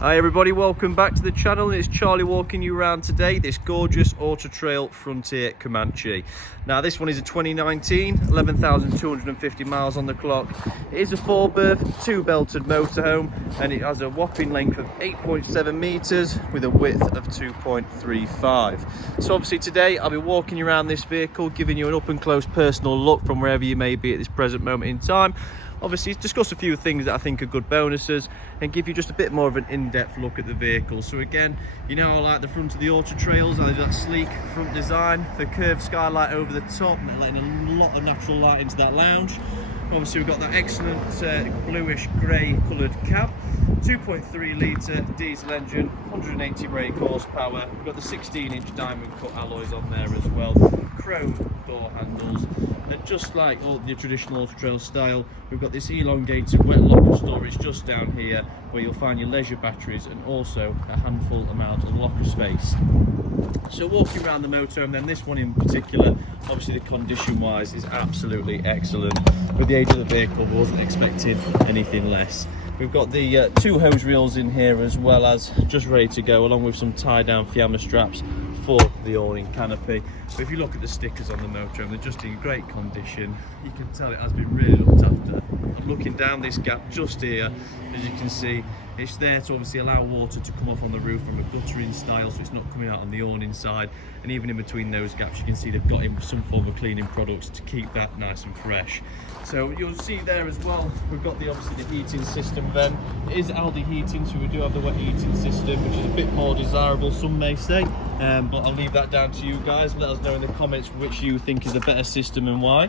Hi everybody, welcome back to the channel. It's Charlie walking you around today, this gorgeous AutoTrail Frontier Comanche. Now this one is a 2019, 11,250 miles on the clock. It is a 4-berth, 2-belted motorhome, and it has a whopping length of 8.7 meters with a width of 2.35. So obviously today I'll be walking you around this vehicle, giving you an up and close personal look from wherever you may be at this present moment in time. Obviously discuss a few things that I think are good bonuses and give you just a bit more of an in-depth look at the vehicle. So again, you know I like the front of the AutoTrails, I do that sleek front design, the curved skylight over the top, letting a lot of natural light into that lounge. Obviously we've got that excellent bluish grey coloured cab, 2.3 litre diesel engine, 180 brake horsepower. We've got the 16-inch diamond cut alloys on there as well, chrome door handles, and just like all the traditional AutoTrail style, we've got this elongated wet locker storage just down here where you'll find your leisure batteries and also a handful amount of locker space. So walking around the motorhome then, this one in particular, obviously the condition wise is absolutely excellent. With the age of the vehicle, we wasn't expecting anything less. We've got the two hose reels in here as well as just ready to go, along with some tie down Fiamma straps for the awning canopy. But if you look at the stickers on the motorhome, they're just in great condition. You can tell it has been really looked after. Looking down this gap just here, as you can see, it's there to obviously allow water to come off on the roof from a guttering style, so it's not coming out on the awning side. And even in between those gaps, you can see they've got in some form of cleaning products to keep that nice and fresh. So you'll see there as well, we've got obviously the heating system then. It is Aldi heating, so we do have the wet heating system, which is a bit more desirable, some may say. But I'll leave that down to you guys. Let us know in the comments which you think is a better system and why.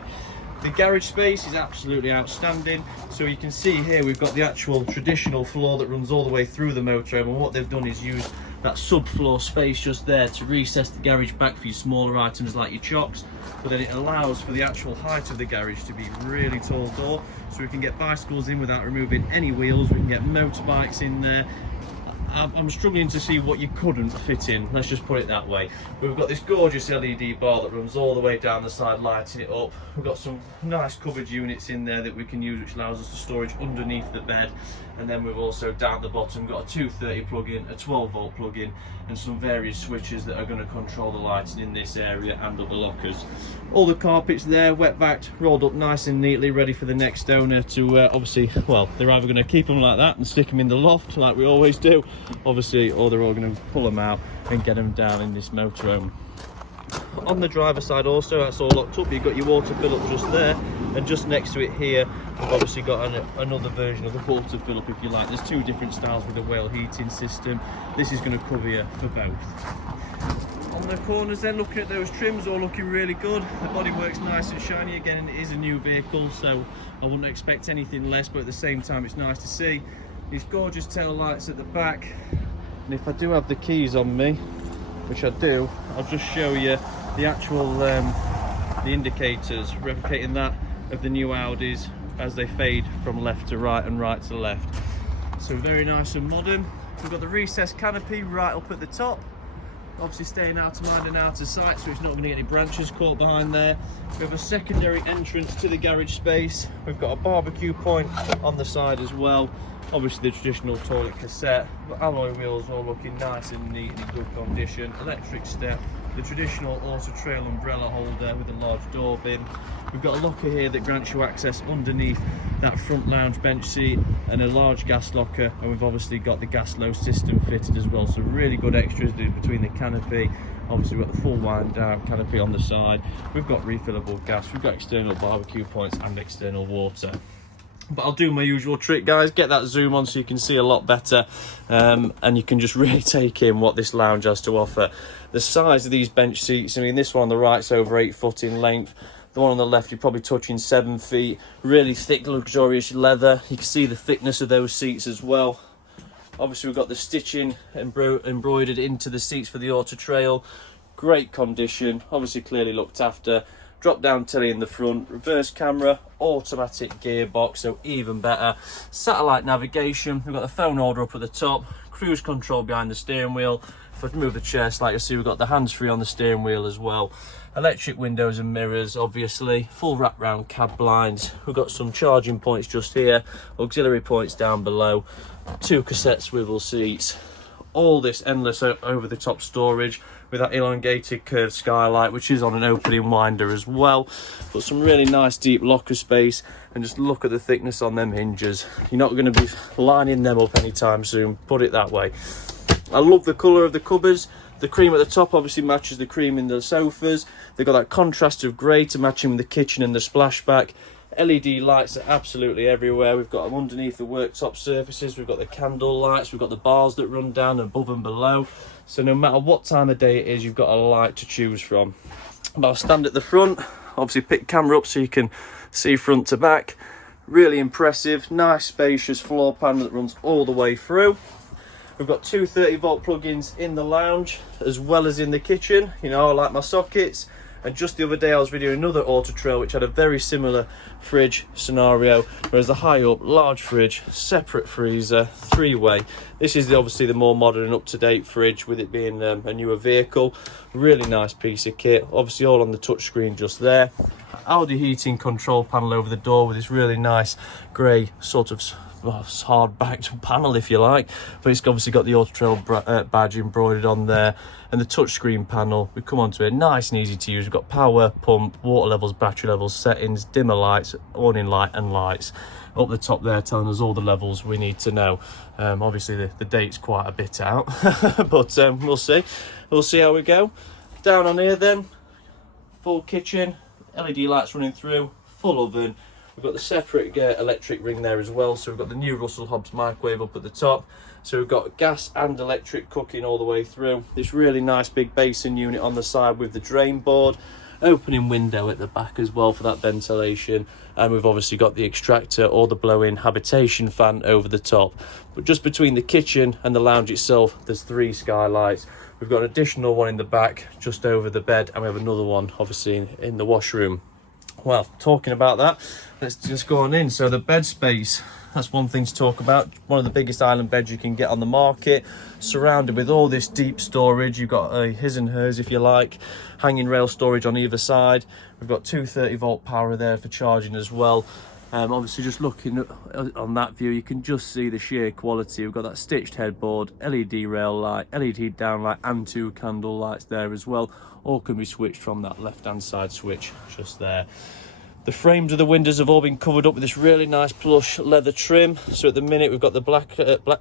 The garage space is absolutely outstanding. So you can see here we've got the actual traditional floor that runs all the way through the motorhome, and what they've done is use that subfloor space just there to recess the garage back for your smaller items like your chocks, but then it allows for the actual height of the garage to be really tall door, so we can get bicycles in without removing any wheels. We can get motorbikes in there. I'm struggling to see what you couldn't fit in, let's just put it that way. We've got this gorgeous LED bar that runs all the way down the side, lighting it up. We've got some nice covered units in there that we can use, which allows us to storage underneath the bed. And then we've also down the bottom got a 230 plug-in, a 12-volt plug-in, and some various switches that are going to control the lighting in this area and other lockers. All the carpets there, wet vac, rolled up nice and neatly, ready for the next owner to obviously, well, they're either going to keep them like that and stick them in the loft like we always do, obviously, or they're all going to pull them out and get them down in this motorhome. On the driver's side also, that's all locked up. You've got your water fill up just there, and just next to it here we've obviously got another version of the water fill up, if you like. There's two different styles with a whale heating system. This is going to cover you for both. On the corners then, looking at those trims, all looking really good. The bodywork's nice and shiny. Again, it is a new vehicle, so I wouldn't expect anything less, but at the same time it's nice to see. These gorgeous tail lights at the back, and if I do have the keys on me, which I do, I'll just show you the actual the indicators, replicating that of the new Audis as they fade from left to right and right to left. So very nice and modern. We've got the recessed canopy right up at the top, obviously staying out of mind and out of sight, so it's not going to get any branches caught behind there. We have a secondary entrance to the garage space. We've got a barbecue point on the side as well. Obviously the traditional toilet cassette, but alloy wheels all looking nice and neat and in good condition. Electric step, the traditional AutoTrail umbrella holder with a large door bin. We've got a locker here that grants you access underneath that front lounge bench seat, and a large gas locker, and we've obviously got the gas low system fitted as well, so really good extras between the canopy. Obviously we've got the full wind down canopy on the side. We've got refillable gas, we've got external barbecue points and external water. But I'll do my usual trick, guys, get that zoom on so you can see a lot better, and you can just really take in what this lounge has to offer. The size of these bench seats, I mean, this one on the right's over 8 foot in length. The one on the left, you're probably touching 7 feet. Really thick, luxurious leather. You can see the thickness of those seats as well. Obviously, we've got the stitching embroidered into the seats for the AutoTrail. Great condition, obviously clearly looked after. Drop down telly in the front, reverse camera, automatic gearbox, so even better. Satellite navigation, we've got the phone holder up at the top, cruise control behind the steering wheel. If I move the chair slightly, you'll see we've got the hands-free on the steering wheel as well. Electric windows and mirrors, obviously. Full wrap-round cab blinds. We've got some charging points just here, auxiliary points down below, 2 cassette swivel seats. All this endless over-the-top storage with that elongated curved skylight, which is on an opening winder as well. But some really nice deep locker space, and just look at the thickness on them hinges. You're not going to be lining them up anytime soon, put it that way. I love the colour of the cupboards. The cream at the top obviously matches the cream in the sofas. They've got that contrast of grey to match in with the kitchen and the splashback. LED lights are absolutely everywhere. We've got them underneath the worktop surfaces. We've got the candle lights. We've got the bars that run down above and below. So no matter what time of day it is, you've got a light to choose from. But I'll stand at the front. Obviously pick camera up so you can see front to back. Really impressive. Nice spacious floor pan that runs all the way through. We've got 2 30-volt plug-ins in the lounge as well as in the kitchen. You know, I like my sockets. And just the other day I was videoing another AutoTrail which had a very similar fridge scenario, whereas the high up, large fridge, separate freezer, 3-way. This is obviously the more modern and up-to-date fridge, with it being a newer vehicle. Really nice piece of kit, obviously all on the touchscreen just there. Audi heating control panel over the door with this really nice grey sort of hard-backed panel, if you like, but it's obviously got the AutoTrail badge embroidered on there. And the touchscreen panel, we come onto it, nice and easy to use. We've got power, pump, water levels, battery levels, settings, dimmer lights, awning light and lights. Up the top there telling us all the levels we need to know. Obviously the date's quite a bit out, but we'll see how we go. Down on here then, full kitchen, LED lights running through, full oven. We've got the separate electric ring there as well. So we've got the new Russell Hobbs microwave up at the top. So we've got gas and electric cooking all the way through. This really nice big basin unit on the side with the drain board. Opening window at the back as well for that ventilation. And we've obviously got the extractor or the blow-in habitation fan over the top. But just between the kitchen and the lounge itself, there's 3 skylights. We've got an additional one in the back just over the bed, and we have another one obviously in the washroom. Well, talking about that, let's just go on in. So the bed space, that's one thing to talk about. One of the biggest island beds you can get on the market, surrounded with all this deep storage. You've got a his and hers, if you like, hanging rail storage on either side. We've got 2 30-volt power there for charging as well. Obviously just looking on that view, you can just see the sheer quality. We've got that stitched headboard, LED rail light, LED downlight and 2 candle lights there as well. All can be switched from that left-hand side switch just there. The frames of the windows have all been covered up with this really nice plush leather trim. So at the minute we've got the black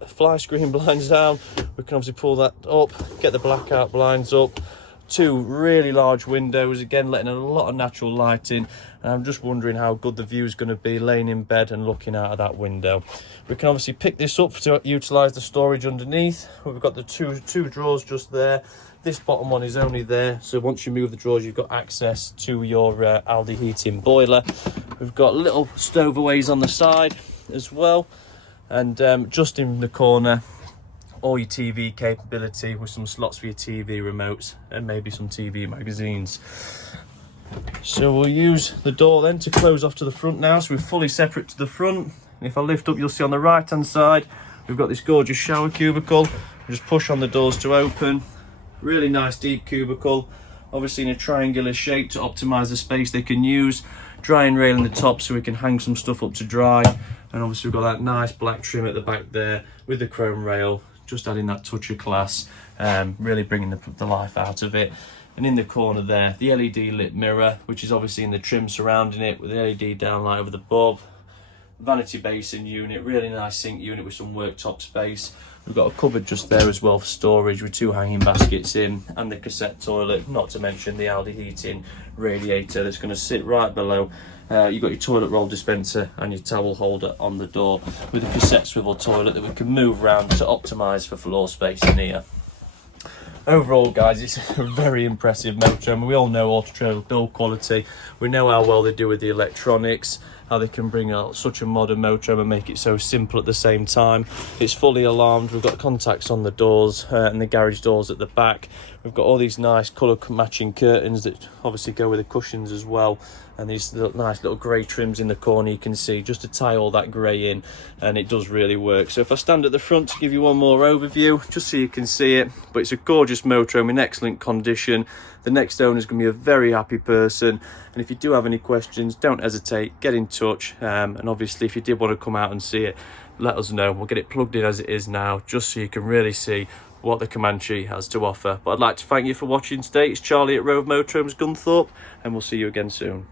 fly screen blinds down. We can obviously pull that up, get the blackout blinds up. 2 really large windows, again letting in a lot of natural light in. And I'm just wondering how good the view is going to be laying in bed and looking out of that window. We can obviously pick this up to utilise the storage underneath. We've got the two drawers just there. This bottom one is only there, so once you move the drawers, you've got access to your Aldi heating boiler. We've got little stowaways on the side as well, and just in the corner, all your TV capability with some slots for your TV remotes and maybe some TV magazines. So we'll use the door then to close off to the front now, so we're fully separate to the front. And if I lift up, you'll see on the right hand side, we've got this gorgeous shower cubicle. We just push on the doors to open. Really nice deep cubicle, obviously in a triangular shape to optimize the space they can use. Drying rail in the top so we can hang some stuff up to dry, and obviously we've got that nice black trim at the back there with the chrome rail, just adding that touch of class, really bringing the life out of it. And in the corner there, the LED lit mirror, which is obviously in the trim surrounding it, with the LED downlight over the above. Vanity basin unit, really nice sink unit with some worktop space. We've got a cupboard just there as well for storage with 2 hanging baskets in, and the cassette toilet, not to mention the Aldi heating radiator that's going to sit right below. You've got your toilet roll dispenser and your towel holder on the door, with a cassette swivel toilet that we can move around to optimise for floor space in here. Overall, guys, it's a very impressive motorhome. We all know AutoTrail build quality. We know how well they do with the electronics. how they can bring out such a modern motorhome and make it so simple at the same time. It's fully alarmed. We've got contacts on the doors and the garage doors at the back. We've got all these nice colour matching curtains that obviously go with the cushions as well, and these nice little grey trims in the corner you can see, just to tie all that grey in, and it does really work. So if I stand at the front to give you one more overview, just so you can see it, but it's a gorgeous motorhome in excellent condition. The next owner is going to be a very happy person, and if you do have any questions, don't hesitate, get in touch, and obviously if you did want to come out and see it, let us know. We'll get it plugged in as it is now, just so you can really see what the Comanche has to offer. But I'd like to thank you for watching today. It's Charlie at Rove Motorhomes, Gunthorpe, and we'll see you again soon.